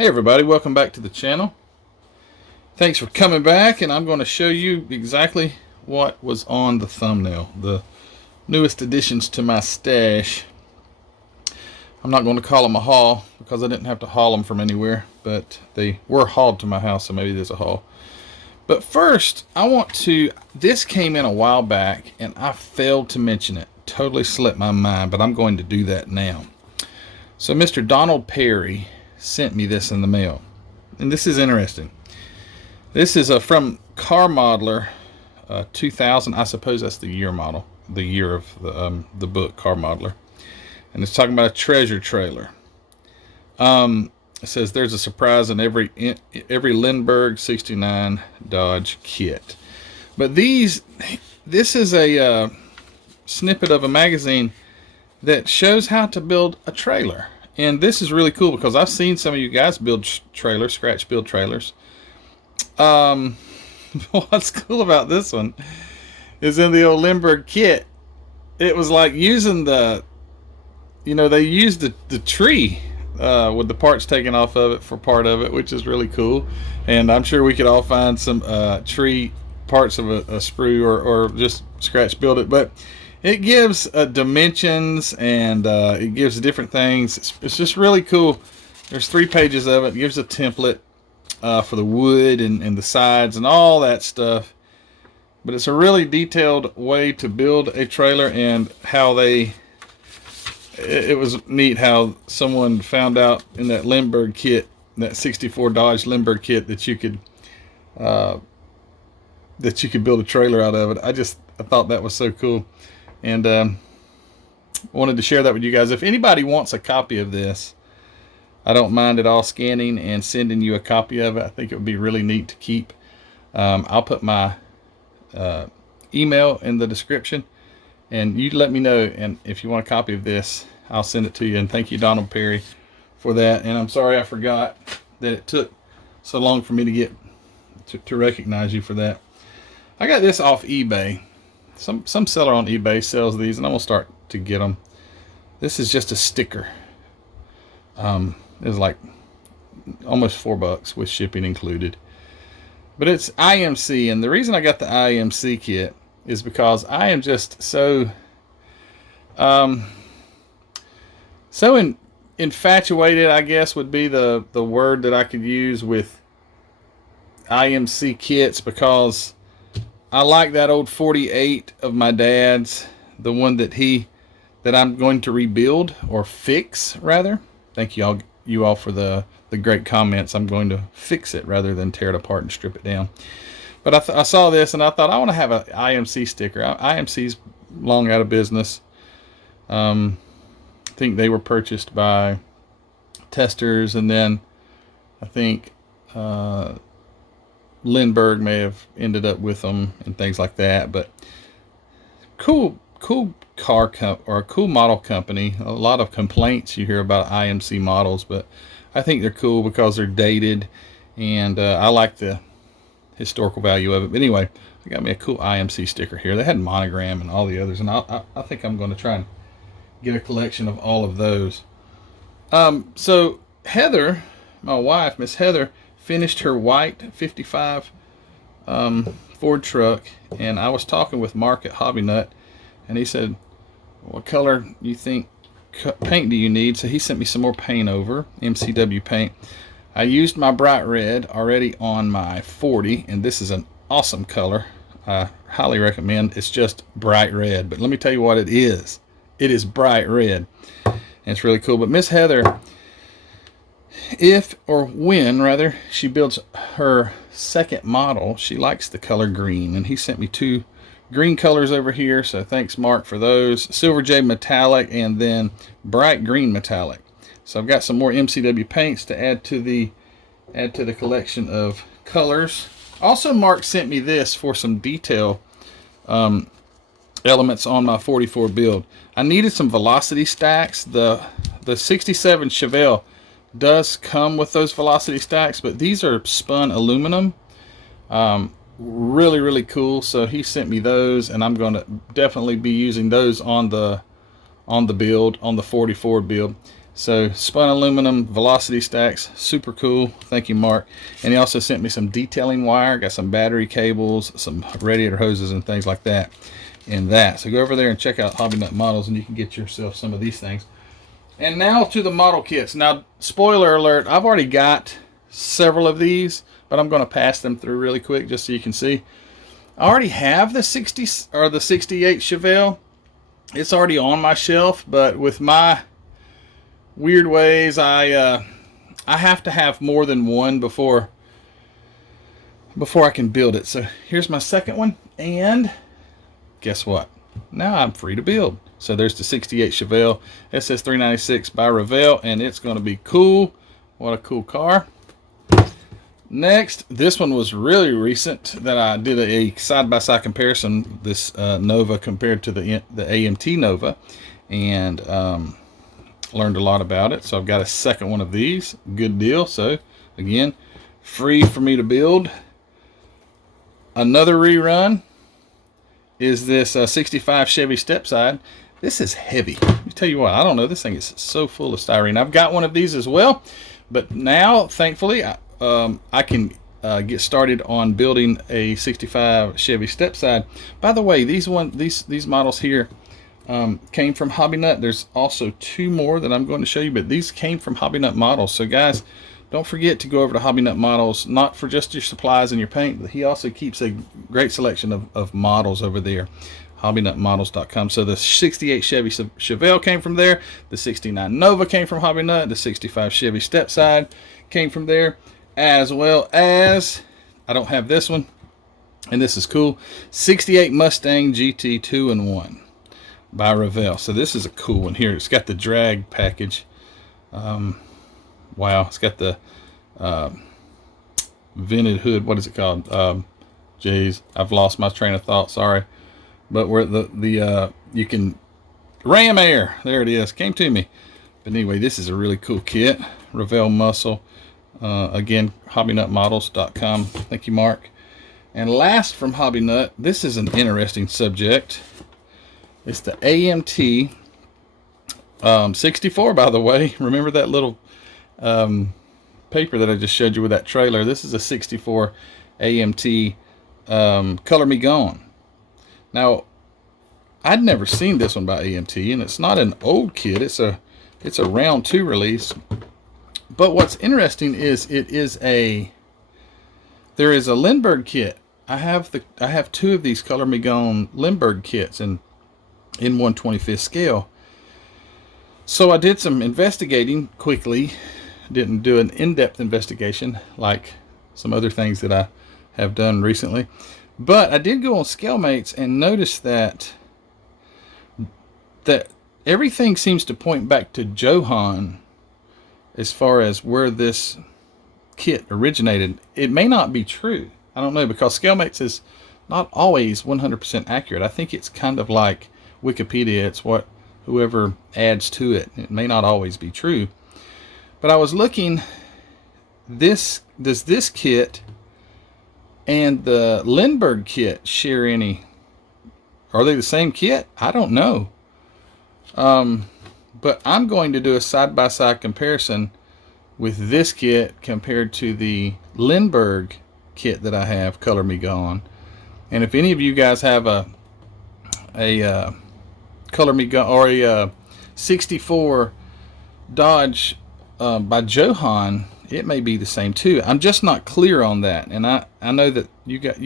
Hey everybody, welcome back to the channel. Thanks for coming back, and I'm going to show you exactly what was on the thumbnail. The newest additions to my stash. I'm not going to call them a haul because I didn't have to haul them from anywhere, but they were hauled to my house, so maybe there's a haul. But first, this came in a while back and I failed to mention it. Totally slipped my mind, but I'm going to do that now. So Mr. Donald Perry sent me this in the mail, and this is interesting. This is from Car Modeler 2000. I suppose that's the year model, the year of the book Car Modeler, and it's talking about a treasure trailer. It says there's a surprise in every Lindbergh 69 Dodge kit, but this is a snippet of a magazine that shows how to build a trailer. And this is really cool because I've seen some of you guys build trailers, scratch build trailers. What's cool about this one is in the old Lindbergh kit, it was like using they used the tree with the parts taken off of it for part of it, which is really cool. And I'm sure we could all find some tree parts of a sprue or just scratch build it. But it gives dimensions, and it gives different things. It's just really cool. There's 3 pages of it. It gives a template for the wood and the sides and all that stuff. But it's a really detailed way to build a trailer, and how it was neat how someone found out in that Lindbergh kit, that 64 Dodge Lindbergh kit, that you could build a trailer out of it. I thought that was so cool. And wanted to share that with you guys. If anybody wants a copy of this, I don't mind at all scanning and sending you a copy of it. I think it would be really neat to keep. I'll put my email in the description, and you let me know. And if you want a copy of this, I'll send it to you. And thank you, Donald Perry, for that. And I'm sorry I forgot that it took so long for me to get to recognize you for that. I got this off eBay. Some seller on eBay sells these, and I'm gonna start to get them. This is just a sticker. It was like almost $4 with shipping included. But it's IMC, and the reason I got the IMC kit is because I am just so infatuated, I guess would be the word that I could use, with IMC kits, because I like that old 48 of my dad's, the one that I'm going to rebuild, or fix rather. Thank you all for the great comments. I'm going to fix it rather than tear it apart and strip it down. But I saw this and I thought I want to have an IMC sticker. IMC's long out of business. I think they were purchased by Testers, and then I think Lindbergh may have ended up with them and things like that. But cool car or a cool model company. A lot of complaints you hear about IMC models, but I think they're cool because they're dated, and I like the historical value of it. But anyway, I got me a cool IMC sticker here. They had monogram and all the others, and I think I'm going to try and get a collection of all of those. So Heather, my wife, Miss Heather, finished her white 55 Ford truck, and I was talking with Mark at Hobby Nut, and he said, what color you think paint do you need? So he sent me some more paint over, MCW paint. I used my bright red already on my 40, and this is an awesome color. I highly recommend. It's just bright red, but let me tell you what it is. It is bright red, and it's really cool. But Miss Heather, when she builds her second model, she likes the color green, and he sent me 2 green colors over here, so thanks Mark for those. Silver Jade metallic, and then bright green metallic. So I've got some more MCW paints to add to the collection of colors. Also, Mark sent me this for some detail elements on my 44 build. I needed some velocity stacks. The 67 Chevelle does come with those velocity stacks, but these are spun aluminum. Really cool. So he sent me those, and I'm going to definitely be using those on the build, on the 44 build. So spun aluminum velocity stacks, super cool. Thank you, Mark. And he also sent me some detailing wire. Got some battery cables, some radiator hoses and things like that in that. So go over there and check out Hobby Nut Models and you can get yourself some of these things. And now to the model kits. Now, spoiler alert, I've already got several of these, but I'm going to pass them through really quick just so you can see. I already have the 60 or the 68 Chevelle. It's already on my shelf, but with my weird ways, I have to have more than one before I can build it. So here's my second one, and guess what? Now I'm free to build. So there's the 68 Chevelle SS396 by Revell, and it's going to be cool. What a cool car. Next, this one was really recent that I did a side-by-side comparison, this Nova compared to the AMT Nova, and learned a lot about it. So I've got a second one of these. Good deal. So again, free for me to build. Another rerun is this 65 Chevy Stepside. This is heavy. Let me tell you what, I don't know, this thing is so full of styrene. I've got one of these as well, but now thankfully I can get started on building a 65 Chevy Stepside. By the way, these models here came from Hobby Nut. There's also two more that I'm going to show you, but these came from Hobby Nut Models. So guys, don't forget to go over to Hobby Nut Models, not for just your supplies and your paint, but he also keeps a great selection of models over there. HobbyNutModels.com. So the 68 Chevy Chevelle came from there. The 69 Nova came from Hobby Nut. The 65 Chevy Stepside came from there, as well as, I don't have this one, and this is cool, 68 Mustang GT 2-in-1 by Revell. So this is a cool one here. It's got the drag package. Wow, it's got the vented hood. What is it called? Geez, I've lost my train of thought. Sorry, but where the you can ram air. There it is. Came to me. But anyway, this is a really cool kit. Revell Muscle. Again, HobbyNutModels.com. Thank you, Mark. And last from Hobby Nut, this is an interesting subject. It's the AMT 64, by the way. Remember that little paper that I just showed you with that trailer? This is a 64 AMT Color Me Gone. Now, I'd never seen this one by AMT, and it's not an old kit. It's a round 2 release. But what's interesting is there is a Lindbergh kit. I have two of these Color Me Gone Lindbergh kits in 1/25th scale. So I did some investigating quickly. Didn't do an in-depth investigation like some other things that I have done recently. But I did go on ScaleMates and notice that everything seems to point back to Johan as far as where this kit originated. It may not be true. I don't know, because ScaleMates is not always 100% accurate. I think it's kind of like Wikipedia. It's what whoever adds to it. It may not always be true. But I was looking, does this kit and the Lindbergh kit share any? Are they the same kit? I don't know. But I'm going to do a side-by-side comparison with this kit compared to the Lindbergh kit that I have, Color Me Gone. And if any of you guys have a Color Me Gone or a 64 Dodge by Johan, it may be the same too. I'm just not clear on that. And I know that you got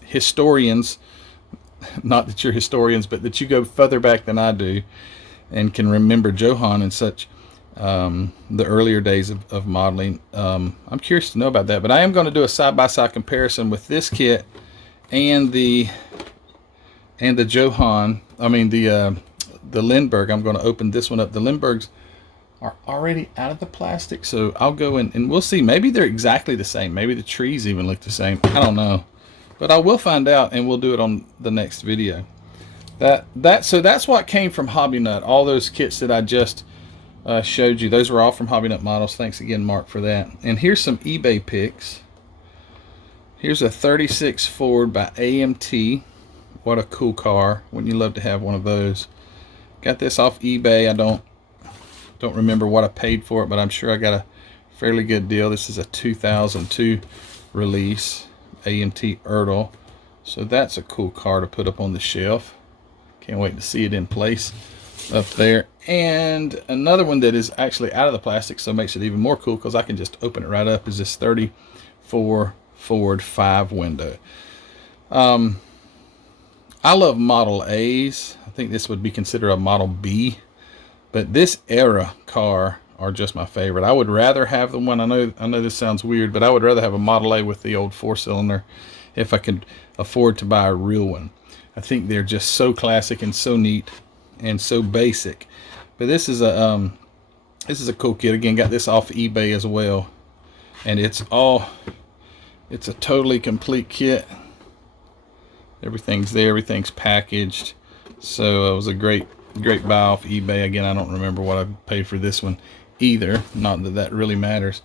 historians, not that you're historians, but that you go further back than I do and can remember Johan and such, the earlier days of modeling. I'm curious to know about that, but I am going to do a side-by-side comparison with this kit and the Johan. I mean the Lindbergh. I'm going to open this one up. The Lindberghs are already out of the plastic, so I'll go in and we'll see. Maybe they're exactly the same. Maybe the trees even look the same. I don't know, but I will find out, and we'll do it on the next video. So that's what came from Hobby Nut. All those kits that I just showed you, those were all from Hobby Nut Models. Thanks again, Mark, for that. And here's some eBay pics. Here's a 36 Ford by AMT. What a cool car. Wouldn't you love to have one of those? Got this off eBay. I don't Don't remember what I paid for it, but I'm sure I got a fairly good deal. This is a 2002 release, A&T Ertl. So that's a cool car to put up on the shelf. Can't wait to see it in place up there. And another one that is actually out of the plastic, so it makes it even more cool because I can just open it right up, is this 34 Ford 5-window. I love Model A's. I think this would be considered a Model B, but this era car are just my favorite. I would rather have the one, I know this sounds weird, but I would rather have a Model A with the old 4-cylinder if I could afford to buy a real one. I think they're just so classic and so neat and so basic. But this is a cool kit. Again, got this off eBay as well, and it's a totally complete kit. Everything's there, everything's packaged. So it was a great buy off eBay. Again, I don't remember what I paid for this one either, not that that really matters.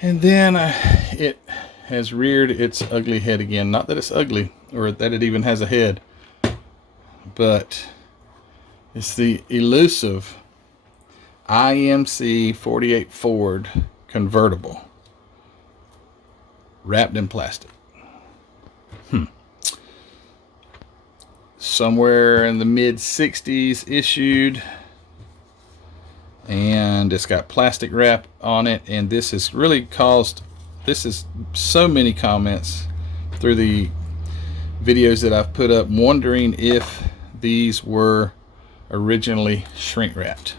And then it has reared its ugly head again. Not that it's ugly or that it even has a head, but it's the elusive IMC 48 Ford convertible wrapped in plastic. Somewhere in the mid 60s issued, and it's got plastic wrap on it, and this has really caused, this is so many comments through the videos that I've put up wondering if these were originally shrink wrapped.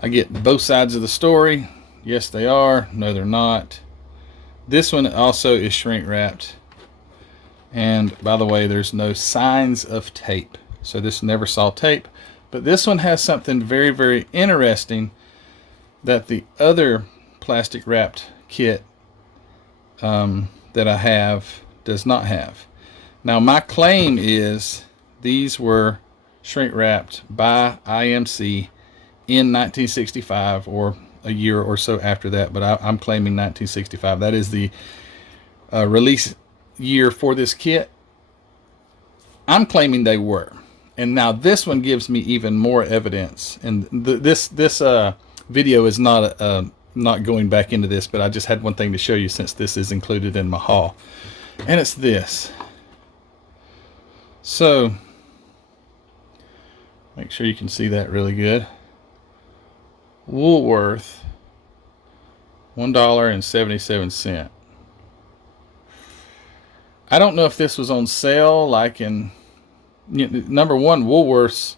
I get both sides of the story. Yes, they are. No, they're not. This one also is shrink wrapped. And by the way, there's no signs of tape. So this never saw tape. But this one has something very, very interesting that the other plastic wrapped kit that I have does not have. Now my claim is these were shrink wrapped by IMC in 1965 or a year or so after that. But I'm claiming 1965. That is the release year for this kit. I'm claiming they were, and now this one gives me even more evidence. And this video is not going back into this, but I just had one thing to show you since this is included in my haul, and it's this. So make sure you can see that really good. Woolworth, $1.77. I don't know if this was on sale, like in, number one, Woolworths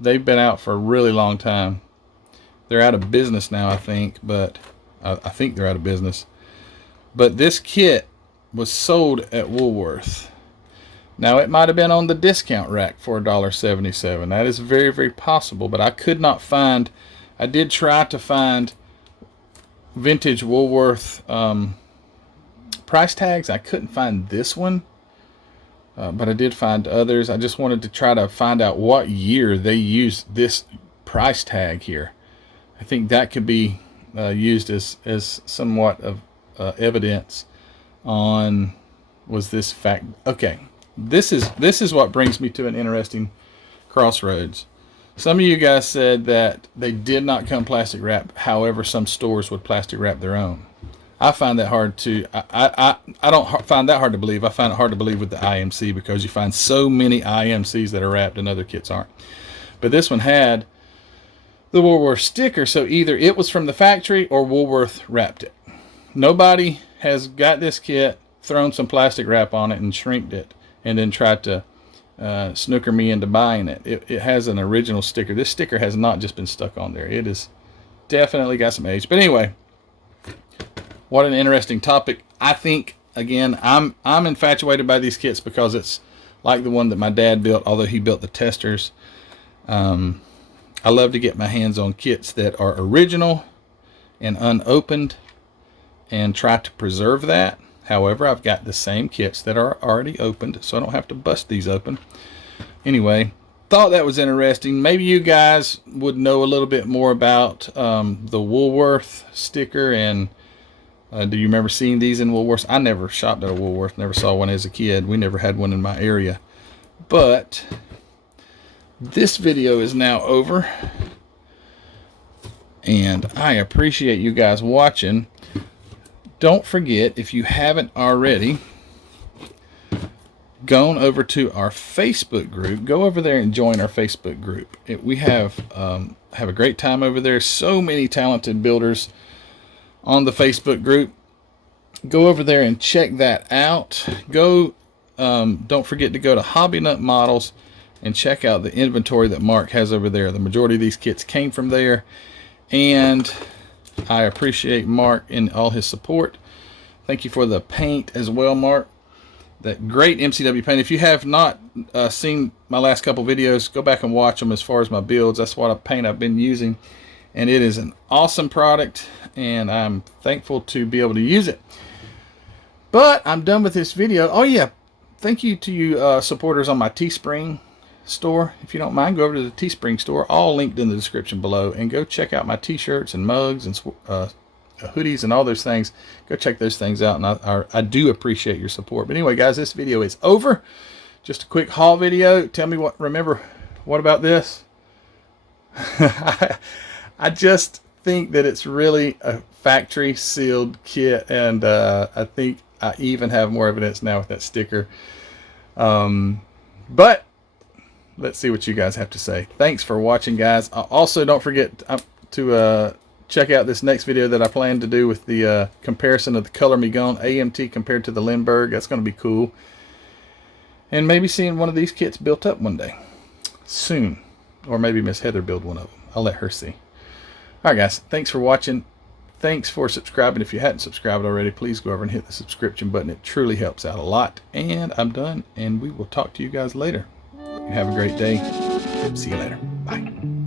they've been out for a really long time. They're out of business now, I think, but I think they're out of business. But this kit was sold at Woolworth. Now it might have been on the discount rack for $1.77. That is very, very possible, but I could not find, I did try to find vintage Woolworth price tags. I couldn't find this one, but I did find others. I just wanted to try to find out what year they used this price tag here. I think that could be used as somewhat of evidence on, was this fact. Okay, this is what brings me to an interesting crossroads. Some of you guys said that they did not come plastic wrap. However, some stores would plastic wrap their own. I find that hard to, I don't find that hard to believe. I find it hard to believe with the IMC because you find so many IMCs that are wrapped and other kits aren't. But this one had the Woolworth sticker, so either it was from the factory or Woolworth wrapped it. Nobody has got this kit, thrown some plastic wrap on it and shrinked it, and then tried to snooker me into buying it. It has an original sticker. This sticker has not just been stuck on there. It is definitely got some age. But anyway, what an interesting topic. I think, again, I'm infatuated by these kits because it's like the one that my dad built, although he built the testers. I love to get my hands on kits that are original and unopened and try to preserve that. However, I've got the same kits that are already opened, so I don't have to bust these open. Anyway, thought that was interesting. Maybe you guys would know a little bit more about the Woolworth sticker, and do you remember seeing these in Woolworths? I never shopped at a Woolworth, never saw one as a kid. We never had one in my area. But This video is now over, and I appreciate you guys watching. Don't forget, if you haven't already gone over to our Facebook group, go over there and join our Facebook group. We have a great time over there. So many talented builders on the Facebook group. Go over there and check that out. Don't forget to go to Hobby Nut Models and check out the inventory that Mark has over there. The majority of these kits came from there, and I appreciate Mark and all his support. Thank you for the paint as well, Mark. That great MCW paint. If you have not seen my last couple videos, go back and watch them as far as my builds. That's what paint I've been using, and it is an awesome product, and I'm thankful to be able to use it. But I'm done with this video. Oh yeah, thank you to you supporters on my Teespring store. If you don't mind, go over to the Teespring store, all linked in the description below, and go check out my t-shirts and mugs and hoodies and all those things. Go check those things out, and I do appreciate your support. But anyway, guys, this video is over. Just a quick haul video. Tell me what about this? I just think that it's really a factory sealed kit, and I think I even have more evidence now with that sticker. But let's see what you guys have to say. Thanks for watching, guys. Also, don't forget to check out this next video that I plan to do with the comparison of the Color Me Gone AMT compared to the Lindbergh. That's going to be cool. And maybe seeing one of these kits built up one day. Soon. Or maybe Miss Heather build one of them. I'll let her see. Alright, guys. Thanks for watching. Thanks for subscribing. If you hadn't subscribed already, please go over and hit the subscription button. It truly helps out a lot. And I'm done, and we will talk to you guys later. You have a great day. See you later. Bye.